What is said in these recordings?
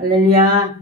할렐루야.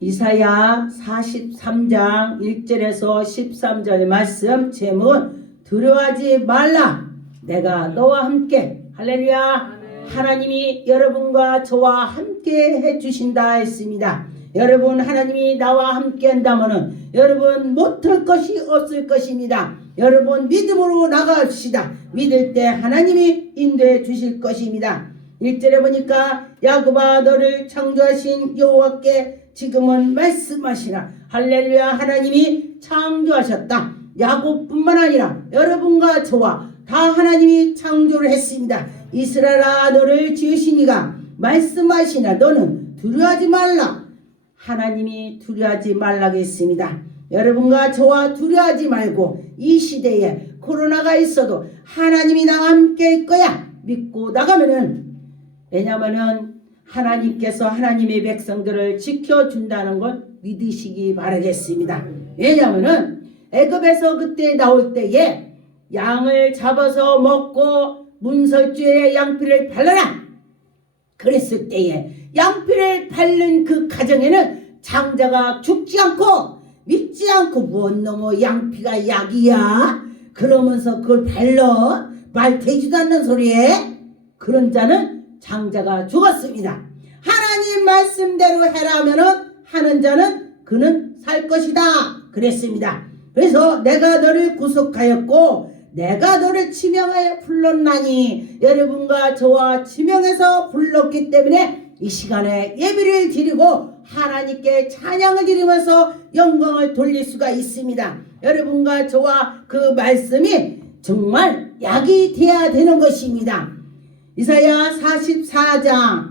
이사야 43장 1절에서 13절의 말씀 제목은 두려워하지 말라 내가 너와 함께. 할렐루야. 하나님이 여러분과 저와 함께 해주신다 했습니다. 여러분, 하나님이 나와 함께 한다면 여러분 못할 것이 없을 것입니다. 여러분 믿음으로 나가시다. 믿을 때 하나님이 인도해 주실 것입니다. 1절에 보니까 야곱아 너를 창조하신 여호와께 지금은 말씀하시라. 할렐루야. 하나님이 창조하셨다. 야곱뿐만 아니라 여러분과 저와 다 하나님이 창조를 했습니다. 이스라엘아 너를 지으시니가 말씀하시나 너는 두려워하지 말라. 하나님이 두려워하지 말라고 했습니다. 여러분과 저와 두려워하지 말고 이 시대에 코로나가 있어도 하나님이 나와 함께 할 거야 믿고 나가면은, 왜냐면은 하나님께서 하나님의 백성들을 지켜준다는 걸 믿으시기 바라겠습니다. 왜냐면은 애굽에서 그때 나올 때에 양을 잡아서 먹고 문설주에 양피를 발라라 그랬을 때에 양피를 바른 그 가정에는 장자가 죽지 않고 믿지 않고 무엇 놈의 양피가 약이야 그러면서 그걸 발러 말 되지도 않는 소리에 그런 자는 장자가 죽었습니다. 하나님 말씀대로 해라 하면은 하는 자는 그는 살 것이다 그랬습니다. 그래서 내가 너를 구속하였고 내가 너를 지명하여 불렀나니, 여러분과 저와 지명해서 불렀기 때문에 이 시간에 예배를 드리고 하나님께 찬양을 드리면서 영광을 돌릴 수가 있습니다. 여러분과 저와 그 말씀이 정말 약이 되어야 되는 것입니다. 이사야 44장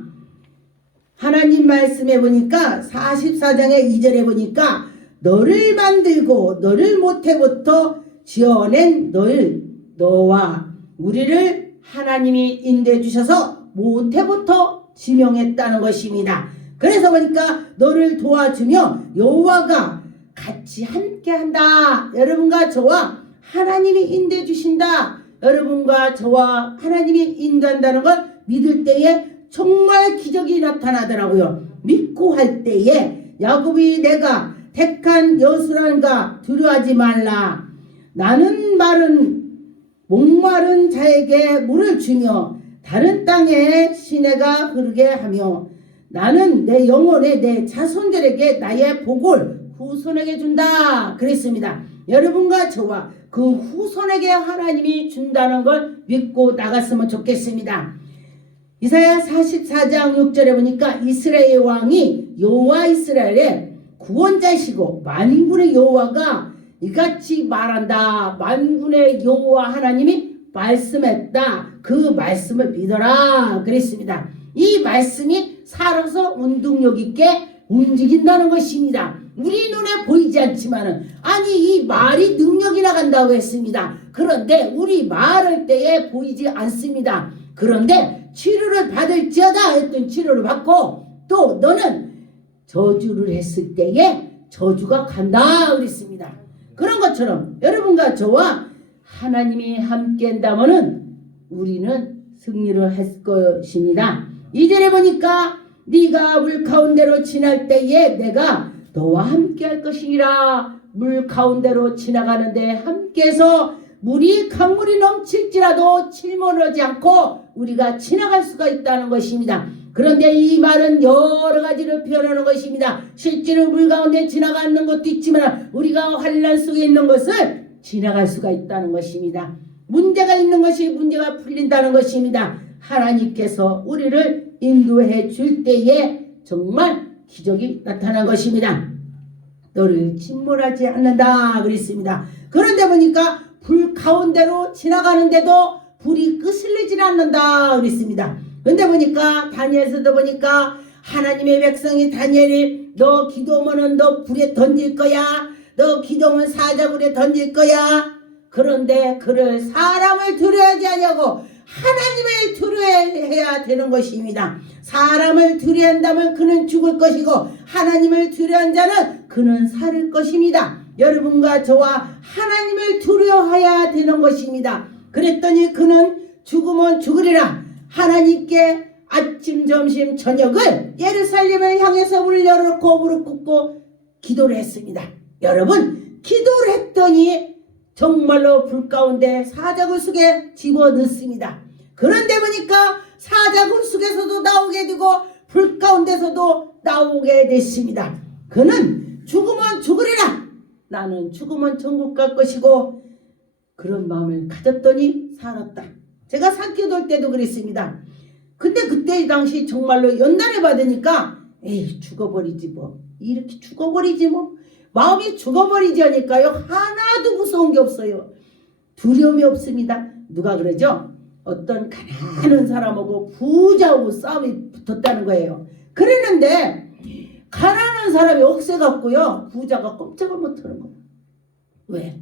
하나님 말씀에 보니까 44장의 2절에 보니까 너를 만들고 너를 모태부터 지어낸 너와 우리를 하나님이 인도해 주셔서 모태부터 지명했다는 것입니다. 그래서 보니까 너를 도와주며 여호와가 같이 함께한다. 여러분과 저와 하나님이 인도해 주신다. 여러분과 저와 하나님이 인도한다는 걸 믿을 때에 정말 기적이 나타나더라고요. 믿고 할 때에 야곱이 내가 택한 여수란가 두려워하지 말라. 나는 목마른 자에게 물을 주며 다른 땅에 시내가 흐르게 하며 나는 내 영혼에 내 자손들에게 나의 복을 후손에게 준다 그랬습니다. 여러분과 저와 그 후손에게 하나님이 준다는 걸 믿고 나갔으면 좋겠습니다. 이사야 44장 6절에 보니까 이스라엘 왕이 여호와 이스라엘의 구원자이시고 만군의 여호와가 이같이 말한다. 만군의 여호와 하나님이 말씀했다. 그 말씀을 믿어라 그랬습니다. 이 말씀이 살아서 운동력 있게 움직인다는 것입니다. 우리 눈에 보이지 않지만은 아니 이 말이 능력이 나간다고 했습니다. 그런데 우리 말할 때에 보이지 않습니다. 그런데 치료를 받을지어다 했던 치료를 받고 또 너는 저주를 했을 때에 저주가 간다 그랬습니다. 그런 것처럼 여러분과 저와 하나님이 함께 한다면은 우리는 승리를 할 것입니다. 2절에 보니까 네가 물 가운데로 지날 때에 내가 너와 함께 할 것이니라. 물 가운데로 지나가는데 함께해서 강물이 넘칠지라도 침몰하지 않고 우리가 지나갈 수가 있다는 것입니다. 그런데 이 말은 여러 가지로 표현하는 것입니다. 실제로 물 가운데 지나가는 것도 있지만 우리가 환난 속에 있는 것을 지나갈 수가 있다는 것입니다. 문제가 있는 것이 문제가 풀린다는 것입니다. 하나님께서 우리를 인도해 줄 때에 정말 기적이 나타난 것입니다. 너를 침몰하지 않는다 그랬습니다. 그런데 보니까 불 가운데로 지나가는데도 불이 끄슬리지 않는다 그랬습니다. 근데 보니까 다니엘서도 보니까 하나님의 백성이 다니엘이 너 기도하면 너 불에 던질 거야. 너 기도하면 사자불에 던질 거야. 그런데 그를 사람을 두려워하지 않냐고 하나님을 두려워해야 되는 것입니다. 사람을 두려워한다면 그는 죽을 것이고 하나님을 두려워한 자는 그는 살 것입니다. 여러분과 저와 하나님을 두려워해야 되는 것입니다. 그랬더니 그는 죽으면 죽으리라. 하나님께 아침, 점심, 저녁을 예루살렘을 향해서 문을 열어놓고 무릎 꿇고 기도를 했습니다. 여러분, 기도를 했더니 정말로 불 가운데 사자굴 속에 집어넣습니다. 그런데 보니까 사자굴 속에서도 나오게 되고 불 가운데서도 나오게 됐습니다. 그는 죽으면 죽으리라, 나는 죽으면 천국 갈 것이고, 그런 마음을 가졌더니 살았다. 제가 산기도할 때도 그랬습니다. 근데 그때 당시 정말로 연단을 받으니까 에이, 죽어버리지 뭐, 이렇게 죽어버리지 뭐, 마음이 죽어버리지 하니까요, 하나도 무서운 게 없어요. 두려움이 없습니다. 누가 그러죠? 어떤 가난한 사람하고 부자하고 싸움이 붙었다는 거예요. 그랬는데 가난한 사람이 억세 갖고요, 부자가 꼼짝을 못하는 거예요. 왜?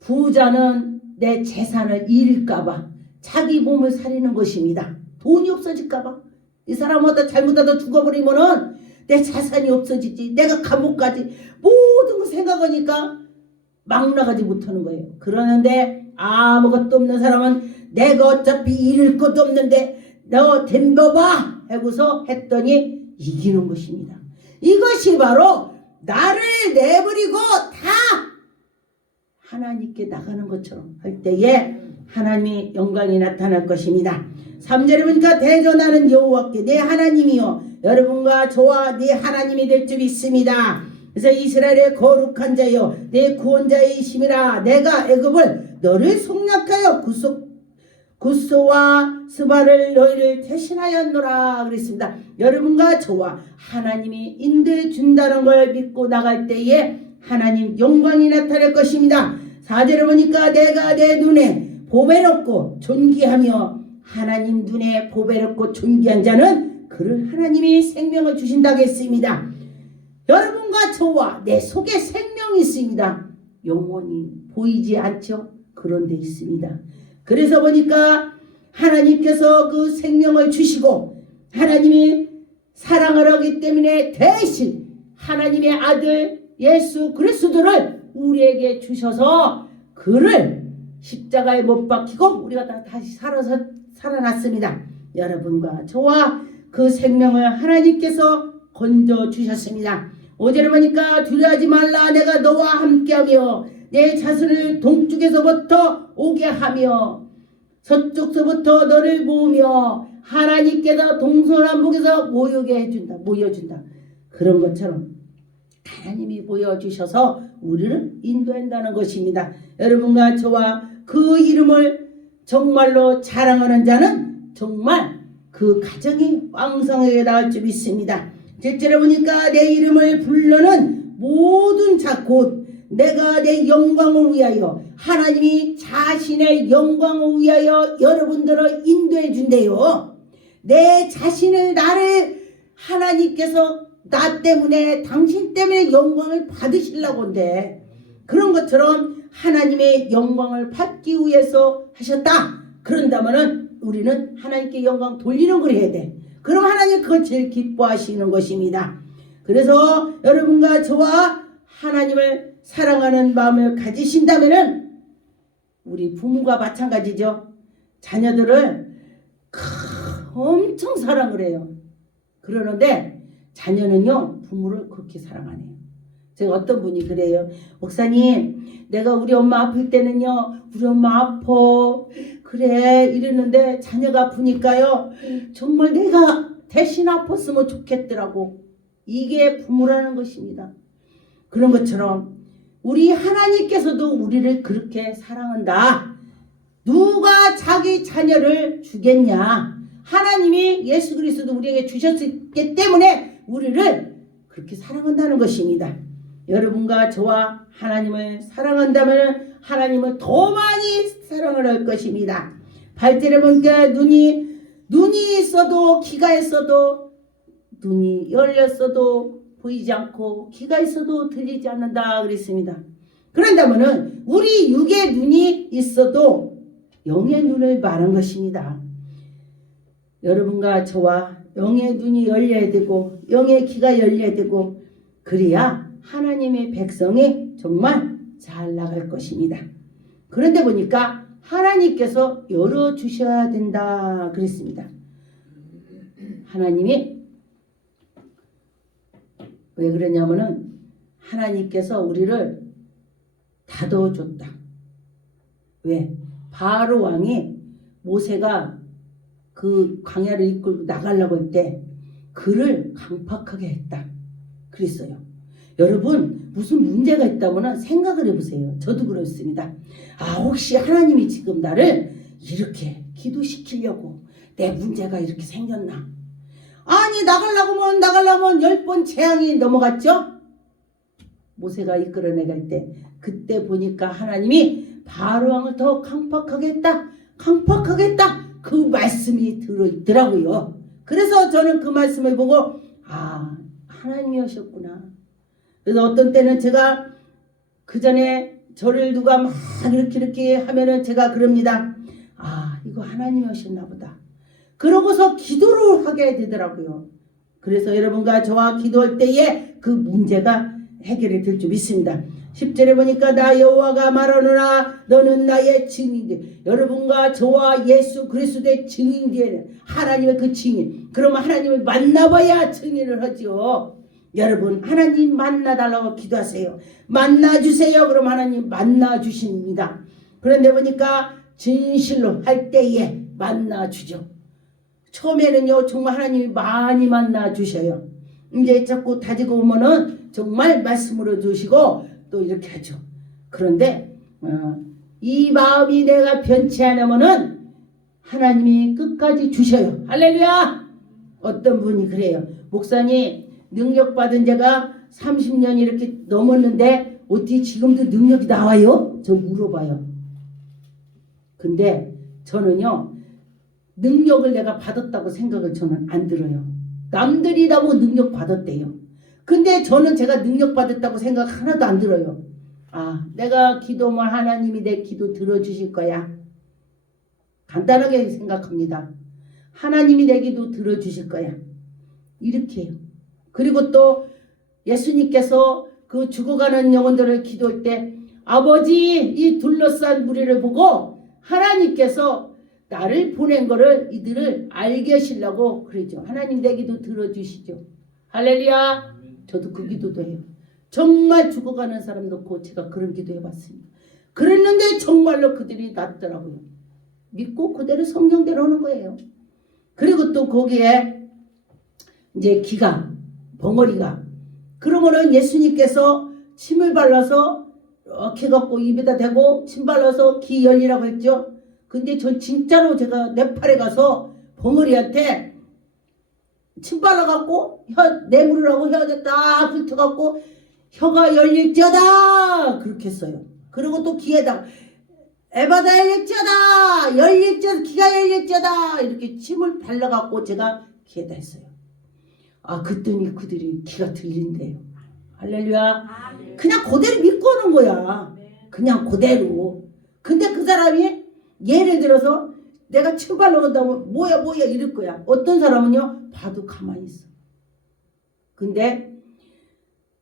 부자는 내 재산을 잃을까봐 자기 몸을 살리는 것입니다. 돈이 없어질까봐. 이 사람보다 잘못하다 죽어버리면은 내 자산이 없어지지, 내가 감옥 가지, 모든 거 생각하니까 막 나가지 못하는 거예요. 그러는데 아무것도 없는 사람은 내가 어차피 잃을 것도 없는데 너 덤벼봐 하고서 했더니 이기는 것입니다. 이것이 바로 나를 내버리고 다 하나님께 나가는 것처럼 할 때에 하나님의 영광이 나타날 것입니다. 3절에 보니까 대전하는 여호와께 내 하나님이요 여러분과 저와 네 하나님이 될 줄 믿습니다. 그래서 이스라엘의 거룩한 자여 내 구원자이심이라, 내가 애굽을 너를 속량하여 굿소와 스바를 너희를 대신하였노라 그랬습니다. 여러분과 저와 하나님이 인도해 준다는 걸 믿고 나갈 때에 하나님 영광이 나타날 것입니다. 4절에 보니까 내가 내 눈에 보배롭고 존귀하며, 하나님 눈에 보배롭고 존귀한 자는 그를 하나님이 생명을 주신다고 했습니다. 여러분과 저와 내 속에 생명이 있습니다. 영원히 보이지 않죠? 그런 데 있습니다. 그래서 보니까 하나님께서 그 생명을 주시고 하나님이 사랑을 하기 때문에 대신 하나님의 아들 예수 그리스도를 우리에게 주셔서 그를 십자가에 못 박히고 우리가 다시 살아났습니다. 여러분과 저와 그 생명을 하나님께서 건져주셨습니다. 5절에 보니까 두려워하지 말라, 내가 너와 함께하며 내 자손을 동쪽에서부터 오게 하며 서쪽서부터 너를 모으며 하나님께서 동서남북에서 모여준다. 그런 것처럼 하나님이 모여주셔서 우리를 인도한다는 것입니다. 여러분과 저와 그 이름을 정말로 자랑하는 자는 정말 그 가정이 왕성하게 나올 줄 믿습니다. 7절에 보니까 내 이름을 부르는 모든 자 곧 내가 내 영광을 위하여, 하나님이 자신의 영광을 위하여 여러분들을 인도해 준대요. 내 자신을, 나를 하나님께서 나 때문에 당신 때문에 영광을 받으시려고 한대. 그런 것처럼 하나님의 영광을 받기 위해서 하셨다. 그런다면은 우리는 하나님께 영광 돌리는 걸 해야 돼. 그럼 하나님 그걸 제일 기뻐하시는 것입니다. 그래서 여러분과 저와 하나님을 사랑하는 마음을 가지신다면은 우리 부모가 마찬가지죠. 자녀들을 엄청 사랑을 해요. 그러는데 자녀는요 부모를 그렇게 사랑 안 해요. 제가 어떤 분이 그래요. 목사님, 내가 우리 엄마 아플 때는요 우리 엄마 아파 그래 이러는데 자녀가 아프니까요 정말 내가 대신 아팠으면 좋겠더라고. 이게 부모라는 것입니다. 그런 것처럼 우리 하나님께서도 우리를 그렇게 사랑한다. 누가 자기 자녀를 주겠냐. 하나님이 예수 그리스도 우리에게 주셨기 때문에 우리를 그렇게 사랑한다는 것입니다. 여러분과 저와 하나님을 사랑한다면 하나님을 더 많이 사랑을 할 것입니다. 8절에 보니까 눈이 있어도 귀가 있어도, 눈이 열렸어도 보이지 않고 귀가 있어도 들리지 않는다 그랬습니다. 그런다면은 우리 육의 눈이 있어도 영의 눈을 말한 것입니다. 여러분과 저와 영의 눈이 열려야 되고 영의 귀가 열려야 되고, 그래야 하나님의 백성이 정말 잘 나갈 것입니다. 그런데 보니까 하나님께서 열어주셔야 된다 그랬습니다. 하나님이 왜 그러냐면은 하나님께서 우리를 다독여줬다. 왜? 바로 왕이 모세가 그 광야를 이끌고 나가려고 할 때 그를 강팍하게 했다. 그랬어요. 여러분 무슨 문제가 있다면 생각을 해보세요. 저도 그렇습니다. 혹시 하나님이 지금 나를 이렇게 기도시키려고 내 문제가 이렇게 생겼나? 아니 나가려면 10번 재앙이 넘어갔죠? 모세가 이끌어내갈 때 그때 보니까 하나님이 바로왕을 더 강팍하겠다. 그 말씀이 들어있더라고요. 그래서 저는 그 말씀을 보고 하나님이 오셨구나. 그래서 어떤 때는 제가 그 전에 저를 누가 막 이렇게 하면은 제가 그럽니다. 이거 하나님이 오셨나 보다. 그러고서 기도를 하게 되더라고요. 그래서 여러분과 저와 기도할 때에 그 문제가 해결이 될 줄 믿습니다. 10절에 보니까 나 여호와가 말하노라 너는 나의 증인이되 여러분과 저와 예수 그리스도의 증인이에요. 하나님의 그 증인. 그러면 하나님을 만나봐야 증인을 하죠. 여러분 하나님 만나달라고 기도하세요. 만나주세요. 그럼 하나님 만나주십니다. 그런데 보니까 진실로 할 때에 만나주죠. 처음에는요 정말 하나님이 많이 만나주셔요. 이제 자꾸 다지고 오면은 정말 말씀으로 주시고 또 이렇게 하죠. 그런데 이 마음이 내가 변치 않으면은 하나님이 끝까지 주셔요. 할렐루야. 어떤 분이 그래요. 목사님 능력받은 지가 30년이 이렇게 넘었는데 어떻게 지금도 능력이 나와요? 저 물어봐요. 근데 저는요 능력을 내가 받았다고 생각을 저는 안 들어요. 남들이 다 뭐 능력 받았대요. 근데 저는 제가 능력 받았다고 생각 하나도 안 들어요. 내가 기도하면 하나님이 내 기도 들어주실 거야. 간단하게 생각합니다. 하나님이 내 기도 들어주실 거야. 이렇게 해요. 그리고 또 예수님께서 그 죽어가는 영혼들을 기도할 때 아버지 이 둘러싼 무리를 보고 하나님께서 나를 보낸 거를 이들을 알게 하시려고 그러죠. 하나님 내 기도 들어주시죠. 할렐루야. 저도 그 기도도 해요. 정말 죽어가는 사람 놓고 제가 그런 기도 해봤습니다. 그랬는데 정말로 그들이 낫더라고요. 믿고 그대로 성경대로 하는 거예요. 그리고 또 거기에 이제 기가 벙어리가 그러면은 예수님께서 침을 발라서 이렇게 갖고 입에다 대고 침 발라서 기 열리라고 했죠. 근데 전 진짜로 제가 네팔에 가서 벙어리한테 침 발라갖고 혀 내물으라고 혀에 딱 훑어갖고 혀가 열릴지어다 그렇게 했어요. 그리고 또 귀에다가 에바다 열릴지어다 열릴지어다 기가 열릴지어다 이렇게 침을 발라갖고 제가 귀에다 했어요. 그랬더니 그들이 귀가 들린대요. 할렐루야. 그냥 그대로 믿고 오는 거야. 그냥 그대로. 근데 그 사람이 예를 들어서 내가 침 발라온다면 뭐야 이럴 거야. 어떤 사람은요 봐도 가만히 있어. 근데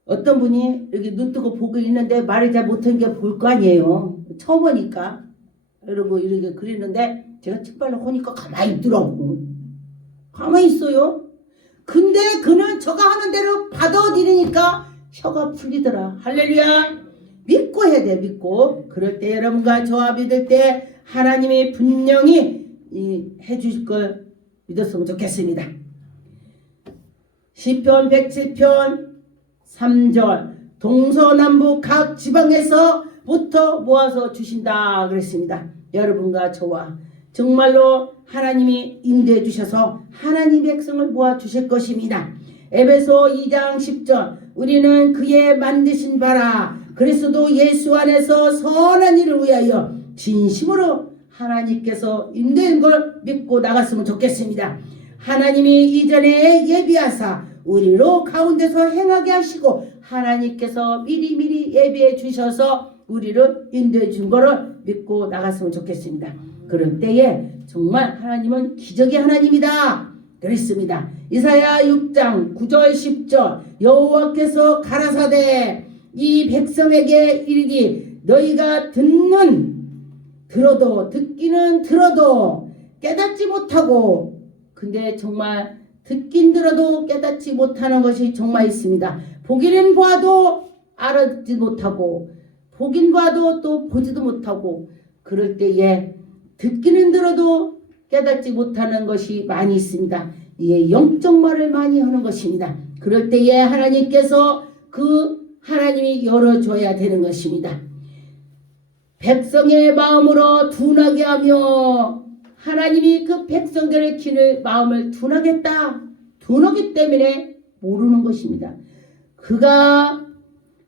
어떤 분이 여기 눈 뜨고 보고 있는데 말을 잘 못한 게 볼 거 아니에요. 처음 오니까 이러고 이렇게 그리는데 제가 침 발라 오니까 가만히 있더라고. 가만히 있어요. 근데 그는 저가 하는 대로 받아들이니까 혀가 풀리더라. 할렐루야. 믿고 해야 돼. 믿고. 그럴 때 여러분과 저와 믿을 때 하나님이 분명히 해주실 걸 믿었으면 좋겠습니다. 시편 107편 3절 동서남북 각 지방에서부터 모아서 주신다 그랬습니다. 여러분과 저와 정말로 하나님이 인도해 주셔서 하나님 백성을 모아 주실 것입니다. 에베소 2장 10절 우리는 그의 만드신 바라 그리스도 예수 안에서 선한 일을 위하여 진심으로 하나님께서 인도한 걸 믿고 나갔으면 좋겠습니다. 하나님이 이전에 예비하사 우리로 가운데서 행하게 하시고 하나님께서 미리미리 예비해 주셔서 우리를 인도해 준 거를 믿고 나갔으면 좋겠습니다. 그럴 때에 정말 하나님은 기적의 하나님이다 그랬습니다. 이사야 6장 9절 10절 여호와께서 가라사대 이 백성에게 이르기 너희가 듣기는 들어도 깨닫지 못하고 근데 정말 듣긴 들어도 깨닫지 못하는 것이 정말 있습니다. 보기는 봐도 알아듣지 못하고 보긴 봐도 또 보지도 못하고 그럴 때에 듣기는 들어도 깨닫지 못하는 것이 많이 있습니다. 이에 영적 말을 많이 하는 것입니다. 그럴 때에 하나님께서 그 하나님이 열어줘야 되는 것입니다. 백성의 마음으로 둔하게 하며 하나님이 그 백성들의 귀를 마음을 둔하겠다. 둔하기 때문에 모르는 것입니다. 그가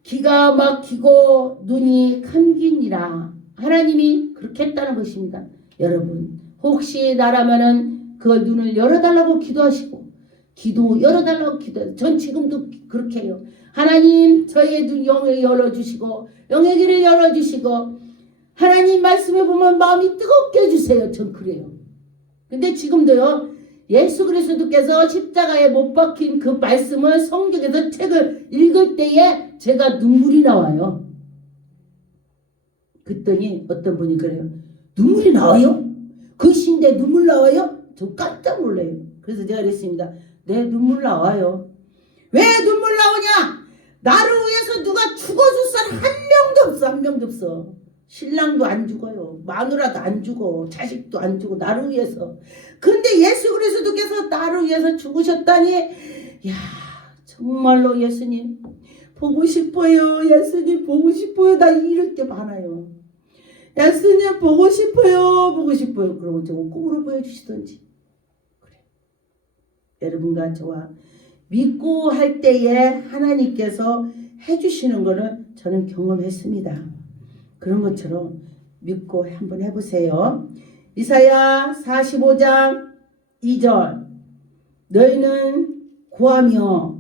기가 막히고 눈이 감기니라. 하나님이 그렇게 했다는 것입니다. 여러분 혹시 나라면은 그 눈을 열어달라고 기도하시고 기도 열어달라고 기도해요. 전 지금도 그렇게 해요. 하나님 저의 눈 영을 열어주시고 영의 길을 열어주시고 하나님 말씀에 보면 마음이 뜨겁게 해주세요. 전 그래요. 근데 지금도요. 예수 그리스도께서 십자가에 못 박힌 그 말씀을 성경에서 책을 읽을 때에 제가 눈물이 나와요. 그랬더니 어떤 분이 그래요. 눈물이 나와요? 그 시인데 눈물 나와요? 저 깜짝 놀라요. 그래서 제가 그랬습니다. 네, 눈물 나와요. 왜 눈물 나오냐? 나를 위해서 누가 죽어줄 사람 한 명도 없어. 한 명도 없어. 신랑도 안 죽어요. 마누라도 안 죽어. 자식도 안 죽어. 나를 위해서. 근데 예수 그리스도께서 나를 위해서 죽으셨다니 야 정말로 예수님 보고 싶어요. 예수님 보고 싶어요. 나 이럴 때 많아요. 예수님 보고 싶어요. 보고 싶어요. 그러고 저거 꿈으로 보여주시던지. 그래. 여러분과 저와 믿고 할 때에 하나님께서 해주시는 거를 저는 경험했습니다. 그런 것처럼 믿고 한번 해보세요. 이사야 45장 2절 너희는 구하며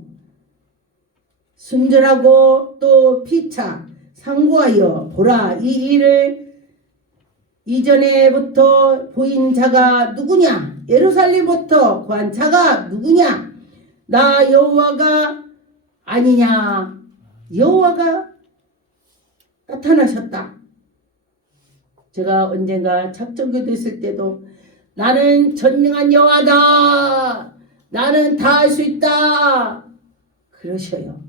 순전하고 또 피차 상고하여 보라 이 일을 이전에부터 보인 자가 누구냐? 예루살렘부터 구한 자가 누구냐? 나 여호와가 아니냐? 여호와가 나타나셨다. 제가 언젠가 작정기도 있을 때도 나는 전능한 여호와다. 나는 다 할 수 있다. 그러셔요.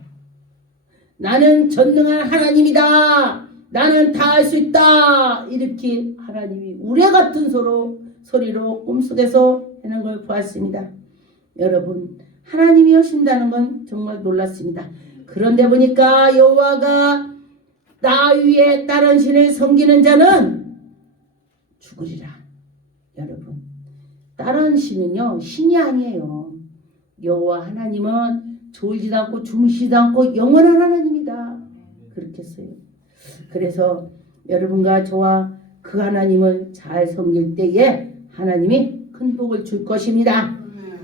나는 전능한 하나님이다. 나는 다 할 수 있다. 이렇게 하나님이 우레 같은 소리로 꿈속에서 하는 걸 보았습니다. 여러분 하나님이 하신다는 건 정말 놀랐습니다. 그런데 보니까 여호와가 나 위에 다른 신을 섬기는 자는 죽으리라. 여러분 다른 신은요 신이 아니에요. 여호와 하나님은 졸지도 않고 주무시지도 않고 영원한 하나님이다. 그렇게 했어요. 그래서 여러분과 저와 그 하나님을 잘 섬길 때에 하나님이 큰 복을 줄 것입니다.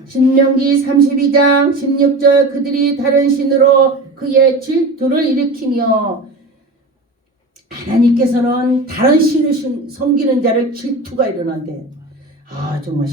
신명기 32장 16절 그들이 다른 신으로 그의 질투를 일으키며 하나님께서는 다른 신을 섬기는 자를 질투가 일어난대. 아 정말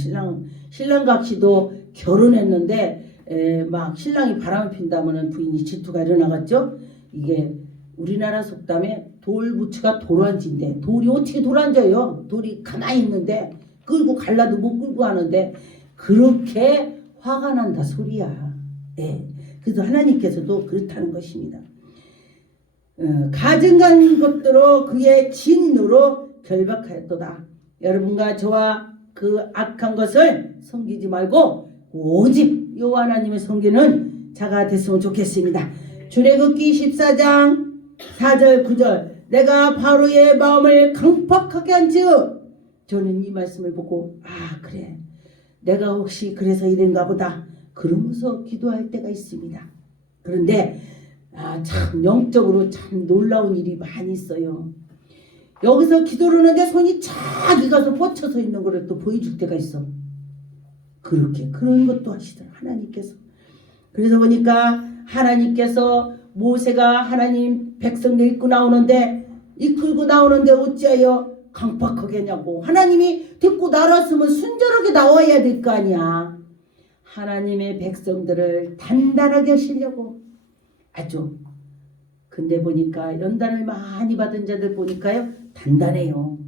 신랑각시도 결혼했는데 막 신랑이 바람을 핀다면 부인이 질투가 일어나겠죠. 이게 우리나라 속담에 돌부처가 돌앉인데 돌이 어떻게 돌앉아요? 돌이 가만히 있는데 끌고 갈라도 못 끌고 하는데 그렇게 화가 난다 소리야. 예. 그래서 하나님께서도 그렇다는 것입니다. 가증한 것들로 그의 진노로 결박하였도다. 여러분과 저와 그 악한 것을 섬기지 말고 오직 여호와 하나님을 섬기는 자가 됐으면 좋겠습니다. 출애굽기 14장 4절 9절 내가 바로의 마음을 강팍하게 한즉 저는 이 말씀을 보고 아 그래 내가 혹시 그래서 이런가 보다 그러면서 기도할 때가 있습니다. 그런데 참 영적으로 참 놀라운 일이 많이 있어요. 여기서 기도를 하는데 손이 쫙 익어서 뻗쳐서 있는 거를 또 보여줄 때가 있어. 그렇게 그런 것도 하시더라 하나님께서. 그래서 보니까 하나님께서 모세가 하나님 백성들 이끌고 나오는데 어찌하여 강팍하게 하냐고. 하나님이 데리고 나왔으면 순전하게 나와야 될 거 아니야. 하나님의 백성들을 단단하게 하시려고 아주. 근데 보니까 연단을 많이 받은 자들 보니까요 단단해요.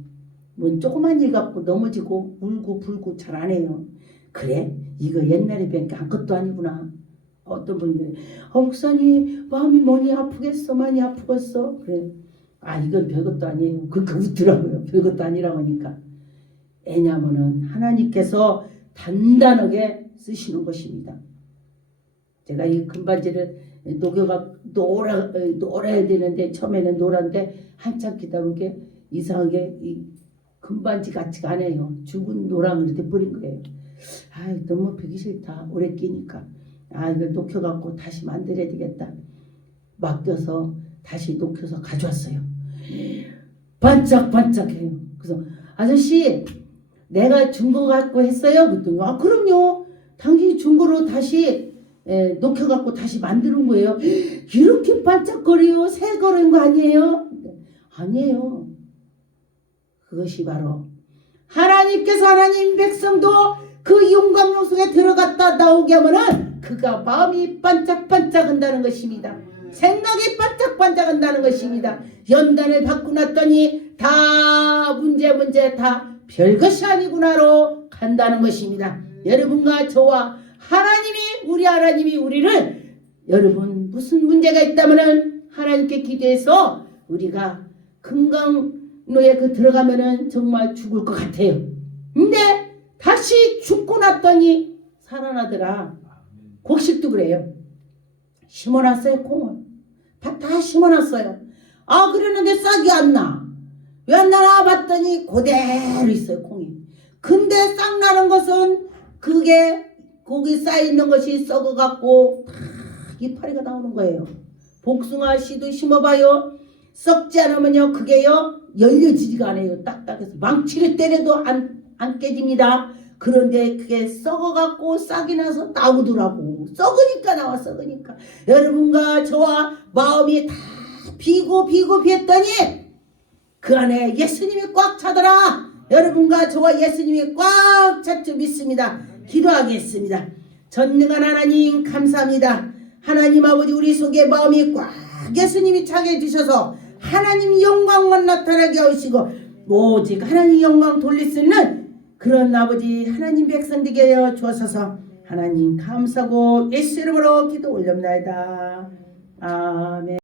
뭐 조그만 일 갖고 넘어지고 울고 불고 잘 안 해요. 그래? 이거 옛날에 뵌 게 아무것도 아니구나. 어떤 분들이 목사님 마음이 많이 아프겠어, 많이 아프겠어. 그래. 아, 이건 별것도 아니에요. 그렇게 웃더라고요. 별것도 아니라고 하니까. 왜냐하면은 하나님께서 단단하게 쓰시는 것입니다. 제가 이 금반지를 녹여가 노래야 되는데 처음에는 노란데 한참 기다리게 이상하게 이 금반지 같지가 않아요. 죽은 노랑을 이렇게 뿌린 거예요. 아, 너무 보기 싫다. 오래 끼니까. 아, 이걸 녹여갖고 다시 만들어야 되겠다. 맡겨서 다시 녹여서 가져왔어요. 반짝반짝해요. 그래서 아저씨 내가 준 거 갖고 했어요? 그랬더니 아, 그럼요. 당신이 준 거로 다시 녹여갖고 다시 만드는 거예요. 이렇게 반짝거려요? 새 거인 거 아니에요? 아니에요. 그것이 바로 하나님께서 하나님 백성도 그 영광 속에 들어갔다 나오게 하면은 그가 마음이 반짝반짝 한다는 것입니다. 생각이 반짝반짝한다는 것입니다. 연단을 받고 났더니 다 문제 다 별것이 아니구나로 간다는 것입니다. 여러분과 저와 우리 하나님이 우리를 여러분 무슨 문제가 있다면은 하나님께 기도해서 우리가 금강로에 들어가면은 정말 죽을 것 같아요. 근데 다시 죽고 났더니 살아나더라. 곡식도 그래요. 심어놨어요. 콩을 밭 다 심어놨어요. 아, 그러는데 싹이 안 나. 왜 안 나나 봤더니 그대로 있어요. 콩이. 근데 싹 나는 것은 그게 거기 쌓여있는 것이 썩어갖고 다 이파리가 나오는 거예요. 복숭아 씨도 심어봐요. 썩지 않으면요 그게요 열려지지가 않아요. 딱딱해서 망치를 때려도 안 깨집니다. 그런데 그게 썩어갖고 싹이 나서 나오더라고. 썩으니까 나와. 썩으니까 여러분과 저와 마음이 다 비고 비었더니 그 안에 예수님이 꽉 차더라. 여러분과 저와 예수님이 꽉 찼죠. 믿습니다. 기도하겠습니다. 전능한 하나님 감사합니다. 하나님 아버지 우리 속에 마음이 꽉 예수님이 차게 해주셔서 하나님 영광만 나타나게 하시고 오직 하나님 영광 돌릴 수 있는 그런 아버지 하나님 백성 되게 하여 주옵소서. 하나님 감사하고 예수 이름으로 기도 올립니다. 아멘.